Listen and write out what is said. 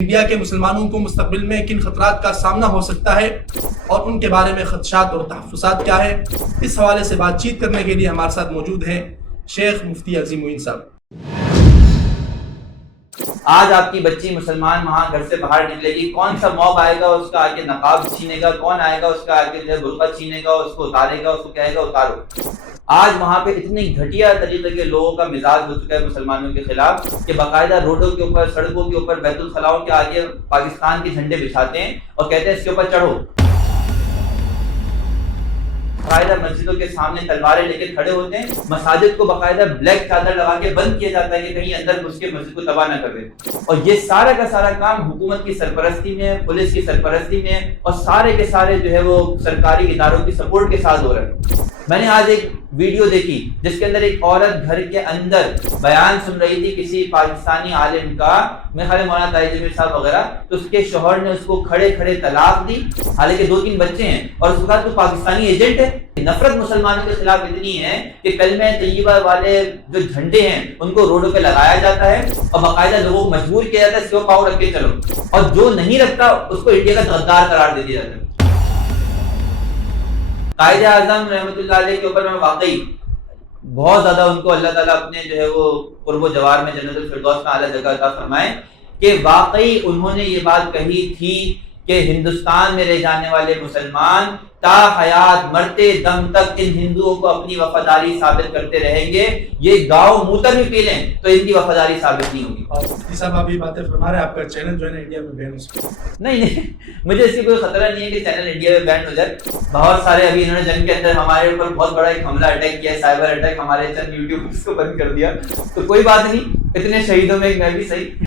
India کے مسلمانوں کو مستقبل میں کن خطرات کا سامنا ہو سکتا ہے اور ان کے بارے میں خدشات اور تحفظات کیا ہے، اس حوالے سے بات چیت کرنے کے لیے ہمارے ساتھ موجود ہیں شیخ مفتی عظیم الدین صاحب۔ آج آپ کی بچی مسلمان وہاں گھر سے باہر نکلے گی، کون سا موب آئے گا اس کا آگے نقاب چھینے گا، کون آئے گا اس کا آگے جو ہے برقع چھینے گا، اس کو اتارے گا، اس کو کہے گا اتارو۔ آج وہاں پہ اتنی گھٹیا طریقے کے لوگوں کا مزاج ہو چکا ہے مسلمانوں کے خلاف کہ باقاعدہ روڈوں کے اوپر، سڑکوں کے اوپر بیت الخلاؤں کے آگے پاکستان کے جھنڈے بچھاتے ہیں اور کہتے ہیں اس کے اوپر چڑھو۔ باقاعدہ مسجدوں کے سامنے تلواریں لے کے کھڑے ہوتے ہیں، مساجد کو باقاعدہ بلیک چادر لگا کے بند کیا جاتا ہے کہ کہیں اندر گھس کے مسجد کو تباہ نہ کر دے۔ اور یہ سارا کا سارا کام حکومت کی سرپرستی میں، پولیس کی سرپرستی میں اور سارے کے سارے جو ہے وہ سرکاری اداروں کی سپورٹ کے ساتھ ہو رہا ہے۔ میں نے آج ایک ویڈیو دیکھی جس کے اندر ایک عورت گھر کے اندر بیان سن رہی تھی کسی پاکستانی عالم کا، میں خیال مولانا طاہر جمیل صاحب وغیرہ، تو اس کے شوہر نے اس کو کھڑے کھڑے طلاق دی، حالانکہ 2-3 بچے ہیں، اور اس کے بعد تو پاکستانی ایجنٹ ہے۔ نفرت مسلمانوں کے خلاف اتنی ہے کہ کلمہ طیبہ والے جو جھنڈے ہیں ان کو روڈوں پہ لگایا جاتا ہے اور باقاعدہ لوگوں کو مجبور کیا جاتا ہے سیو پاؤ رکھ کے چلو، اور جو نہیں رکھتا اس کو انڈیا کا غدار قرار دے دیا جاتا ہے۔ قائد اعظم رحمۃ اللہ علیہ کے اوپر میں واقعی بہت زیادہ ان کو اللہ تعالیٰ اپنے جو ہے وہ قرب و جوار میں جنت الفردوس میں اعلیٰ جگہ عطا فرمائے کہ واقعی انہوں نے یہ بات کہی تھی کہ ہندوستان میں رہ جانے والے مسلمان تا حیات مرتے دم تک ان ہندوؤں کو اپنی وفاداری ثابت کرتے رہیں گے، یہ گاؤں موتر بھی پی لیں تو ان کی وفاداری ثابت نہیں ہوگی۔ اور مفتی صاحب آپ یہ باتیں فرما رہے ہیں، آپ کا چینل جو ہے نا انڈیا میں بین ہو سکتا ہے؟ نہیں، مجھے اس کی کوئی خطرہ نہیں ہے کہ چینل انڈیا میں بین ہو جائے۔ بہت سارے ابھی انہوں نے جنگ کے اندر ہمارے اوپر بہت بڑا ایک حملہ اٹیک کیا، سائبر اٹیک، ہمارے چند یوٹیوبرز کو بند کر دیا، تو کوئی بات نہیں، اتنے شہیدوں میں ایک میں بھی صحیح۔